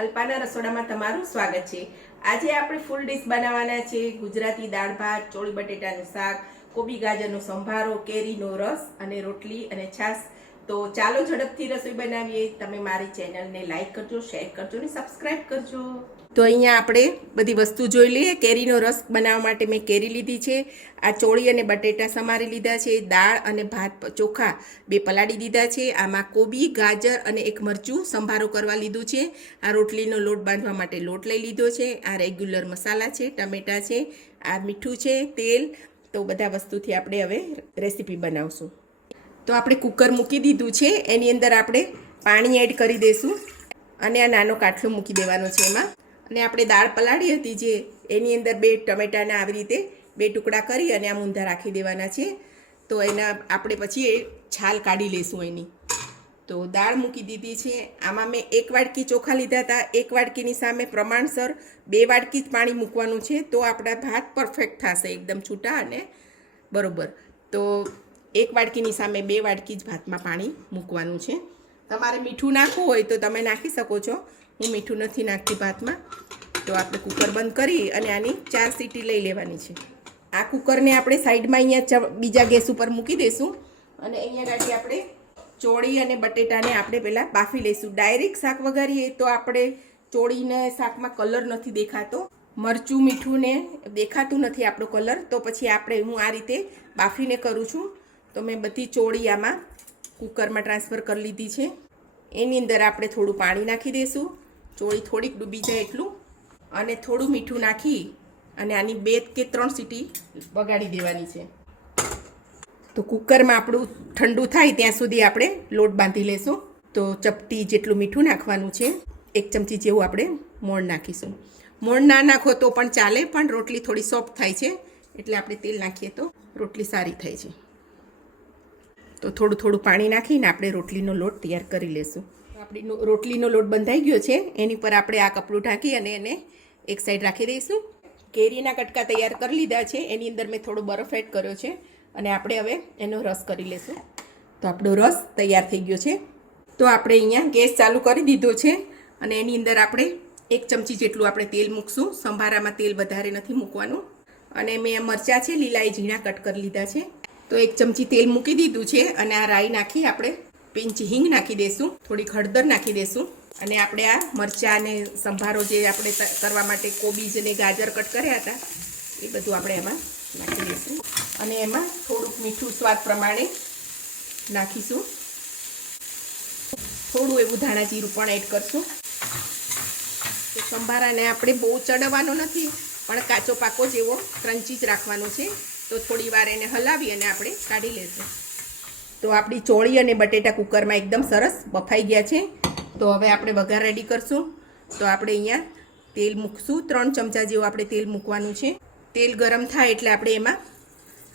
અલ્પાના રસોડામાં તમારું સ્વાગત છે। આજે આપણે ફૂલ ડીશ બનાવવાના છે। ગુજરાતી દાળ ભાત, ચોળી બટેટાનું શાક, કોબી ગાજરનો સંભારો, કેરીનો રસ અને રોટલી અને છાશ। તો ચાલો ઝડપથી રસોઈ બનાવીએ। તમે મારી ચેનલને લાઈક કરજો, શેર કરજો અને સબસ્ક્રાઇબ કરજો। તો અહીંયા આપણે બધી વસ્તુ જોઈ લઈએ। કેરીનો રસ બનાવવા માટે મેં કેરી લીધી છે। આ ચોળી અને બટેટા સમારી લીધા છે। દાળ અને ભાત ચોખા બે પલાળી દીધા છે। આમાં કોબી, ગાજર અને એક મરચું સંભારો કરવા લીધું છે। આ રોટલીનો લોટ બાંધવા માટે લોટ લઈ લીધો છે। આ રેગ્યુલર મસાલા છે, ટમેટા છે, આ મીઠું છે, તેલ। તો બધા વસ્તુથી આપણે હવે રેસીપી બનાવશું। તો આપણે કુકર મૂકી દીધું છે। એની અંદર આપણે પાણી એડ કરી દઈશું અને આ નાનો કાટલો મૂકી દેવાનો છે એમાં। અને આપણે દાળ પલાળી હતી જે એની અંદર બે ટમેટાના આવી રીતે બે ટુકડા કરી અને આ ઊંધા રાખી દેવાના છે। તો એના આપણે પછી એ છાલ કાઢી લઈશું એની। તો દાળ મૂકી દીધી છે। આમાં મેં 1 વાટકી ચોખા લીધા હતા। 1 વાટકીની સામે પ્રમાણસર 2 વાટકી જ પાણી મૂકવાનું છે। તો આપણા ભાત પરફેક્ટ થશે, એકદમ છૂટા અને બરોબર। તો 1 વાટકીની સામે 2 વાટકી જ ભાતમાં પાણી મૂકવાનું છે। તમારે મીઠું નાખવું હોય તો તમે નાખી શકો છો। હું મીઠું નથી નાખતી ભાતમાં। તો આપણે કુકર બંધ કરી અને આની 4 સીટી લઈ લેવાની છે। આ કુકરને આપણે સાઈડમાં અહીંયા બીજા ગેસ ઉપર મૂકી દઈશું અને અહીંયા ગાડી આપણે ચોળી અને બટેટાને આપણે પહેલાં બાફી લઈશું। ડાયરેક્ટ શાક વઘારીએ તો આપણે ચોળીને શાકમાં કલર નથી દેખાતો, મરચું મીઠું ને દેખાતું નથી આપણો કલર। તો પછી હું આ રીતે બાફીને કરું છું। તો મેં બધી ચોળી આમાં કુકરમાં ટ્રાન્સફર કરી લીધી છે। એની અંદર આપણે થોડું પાણી નાખી દઈશું, ચોળી થોડીક ડૂબી જાય એટલું, અને થોડું મીઠું નાખી અને આની 2 કે 3 સીટી વગાડી દેવાની છે। તો કુકરમાં આપણું ઠંડુ થાય ત્યાં સુધી આપણે લોટ બાંધી લેશું। તો ચપટી જેટલું મીઠું નાખવાનું છે, 1 ચમચી જેવું આપણે મોણ નાખીશું। મોણ ના નાખો તો પણ ચાલે, પણ રોટલી થોડી સોફ્ટ થાય છે એટલે આપણે તેલ નાખીએ તો રોટલી સારી થાય છે। તો થોડું થોડું પાણી નાખીને આપણે રોટલીનો લોટ તૈયાર કરી લેશું। આપણી રોટલીનો લોટ બંધાઈ ગયો છે, એની પર આપણે આ કપડું ઢાંકી અને એને એક સાઈડ રાખી દઈશું। કેરીના કટકા તૈયાર કરી લીધા છે, એની અંદર મેં થોડો બરફ એડ કર્યો છે અને આપણે હવે એનો રસ કરી લેશું। તો આપણો રસ તૈયાર થઈ ગયો છે। તો આપણે અહીંયા ગેસ ચાલુ કરી દીધો છે અને એની અંદર આપણે 1 ચમચી જેટલું આપણે તેલ મૂકશું। સંભારામાં તેલ વધારે નથી મૂકવાનું। અને મેં મરચાં છે લીલા એ ઝીણા કટ કરી લીધા છે। તો 1 ચમચી તેલ મૂકી દીધું છે અને આ રાઈ નાખી આપણે પિંચ હિંગ નાખી દઈશું, થોડીક હળદર નાખી દઈશું અને આપણે આ મરચાં અને સંભારો જે આપણે કરવા માટે કોબીજ અને ગાજર કટ કર્યા હતા એ બધું આપણે એમાં નાખી દઈશું અને એમાં થોડુંક મીઠું સ્વાદ પ્રમાણે નાખીશું। થોડું એવું ધાણા જીરું પણ એડ કરશું। તો સંભારાને આપણે બહુ ચડવાનો નથી, પણ કાચો પાકો જેવો ક્રન્ચી જ રાખવાનો છે। તો થોડી વાર એને હલાવી અને આપણે કાઢી લઈશું। તો આપણી ચોળી અને બટેટા કુકરમાં એકદમ સરસ બફાઈ ગયા છે। તો હવે આપણે વઘાર રેડી કરશું। તો આપણે અહીંયા તેલ મૂકશું, 3 ચમચા જેવું આપણે તેલ મૂકવાનું છે। તેલ ગરમ થાય એટલે આપણે એમાં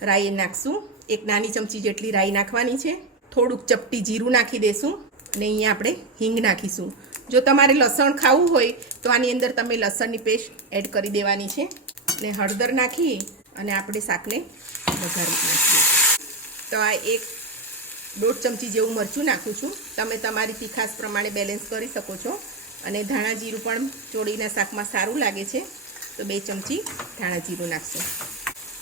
રાઈ નાખશું, 1 નાની ચમચી જેટલી રાઈ નાખવાની છે। થોડુંક ચપટી જીરું નાખી દઈશું અને અહીંયા આપણે હિંગ નાખીશું। જો તમારે લસણ ખાવું હોય તો આની અંદર તમે લસણની પેસ્ટ એડ કરી દેવાની છે અને હળદર નાખી અને આપણે શાકને વઘારી નાખીએ। તો આ 1.5 ચમચી જેવું મરચું નાખું છું। તમે તમારી તીખાસ પ્રમાણે બેલેન્સ કરી શકો છો। અને ધાણા જીરું પણ ચોળીના શાકમાં સારું લાગે છે, તો 2 ચમચી ધાણા જીરું નાખશું।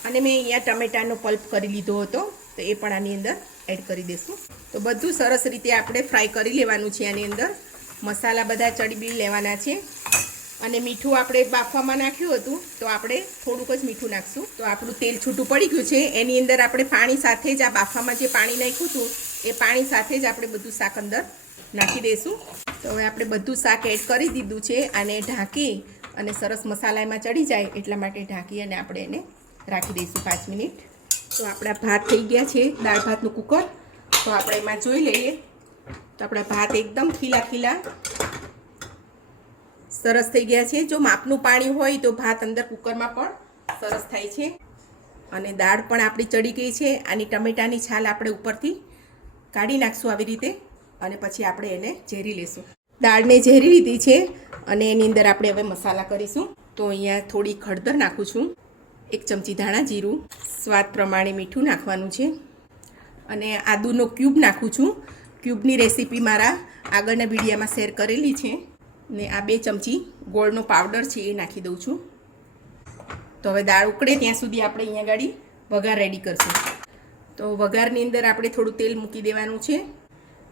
અને મેં અહીંયા ટમેટાનો પલ્પ કરી લીધો હતો, તો એ પણ આની અંદર એડ કરી દઈશું। તો બધું સરસ રીતે આપણે ફ્રાય કરી લેવાનું છે। આની અંદર મસાલા બધા ચડી લેવાના છે અને મીઠું આપણે બાફવામાં નાખ્યું હતું, તો આપણે થોડુંક જ મીઠું નાખશું। તો આપણું તેલ છૂટું પડી ગયું છે, એની અંદર આપણે પાણી સાથે જ આ બાફામાં જે પાણી નાખ્યું હતું એ પાણી સાથે જ આપણે બધું શાક અંદર નાખી દઈશું। તો હવે આપણે બધું શાક એડ કરી દીધું છે, આને ઢાંકી અને સરસ મસાલા એમાં ચડી જાય એટલા માટે ઢાંકી અને આપણે એને રાખી દઈશું 5 મિનિટ। તો આપણા ભાત થઈ ગયા છે, દાળ ભાતનું કુકર। તો આપણે એમાં જોઈ લઈએ તો આપણા ભાત એકદમ ખીલા ખીલા સરસ થઈ ગયા છે। જો માપનું પાણી હોય તો ભાત અંદર કુકરમાં પણ સરસ થાય છે અને દાળ પણ આપણી ચડી ગઈ છે। આની ટમેટાની છાલ આપણે ઉપરથી કાઢી નાખશું આવી રીતે અને પછી આપણે એને ઝેરી લઈશું। દાળને ઝેરી લીધી છે અને એની અંદર આપણે હવે મસાલા કરીશું। તો અહીંયા થોડી હળદર નાખું છું, 1 ચમચી ધાણા જીરું, સ્વાદ પ્રમાણે મીઠું નાખવાનું છે અને આદુનો ક્યુબ નાખું છું। ક્યુબની રેસીપી મારા આગળના વિડીયોમાં શેર કરેલી છે। ને આ 2 ચમચી ગોળનો પાવડર છે એ નાખી દઉં છું. તો હવે દાળ ઉકળે ત્યાં સુધી આપણે અહીંયા ગાડી વઘાર રેડી કરશું. તો વઘારની અંદર આપણે થોડું તેલ મૂકી દેવાનું છે.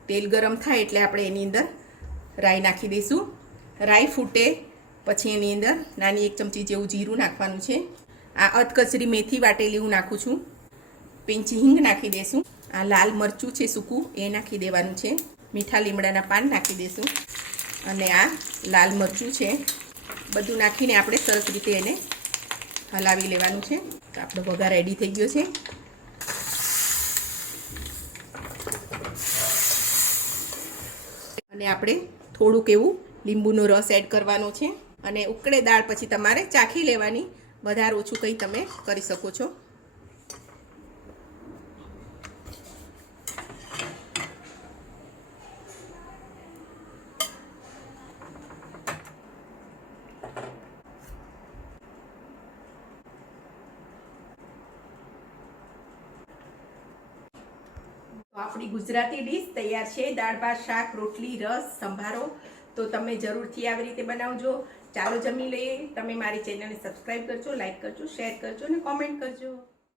તેલ ગરમ થાય એટલે આપણે એની અંદર રાઈ નાખી દઈશું. રાઈ ફૂટે પછી એની અંદર નાની 1 ચમચી જેવું જીરું નાખવાનું છે. આ અધકચરી મેથી વાટેલી હું નાખું છું. પિંચ હિંગ નાખી દઈશું. આ લાલ મરચું છે સૂકું એ નાખી દેવાનું છે. મીઠા લીમડાના પાન નાખી દઈશું. અને આ લાલ મરચું છે બધું નાખીને આપણે સરસ રીતે એને હલાવી લેવાનું છે. તો આપણો વઘાર રેડી થઈ ગયો છે. અને આપણે થોડુંક એવું લીંબુનો રસ એડ કરવાનો છે. અને ઉકળે દાળ પછી તમારે ચાખી લેવાની, વધારે ઓછું કંઈ તમે કરી શકો છો. આપણી ગુજરાતી ડીશ તૈયાર છે. દાળ ભાત શાક રોટલી રસ સંભારો. તો તમે જરૂરથી આવી રીતે બનાવજો. ચાલો જમી લઈએ. તમે મારી ચેનલને સબસ્ક્રાઈબ કરજો, લાઈક કરજો, શેર કરજો અને કોમેન્ટ કરજો.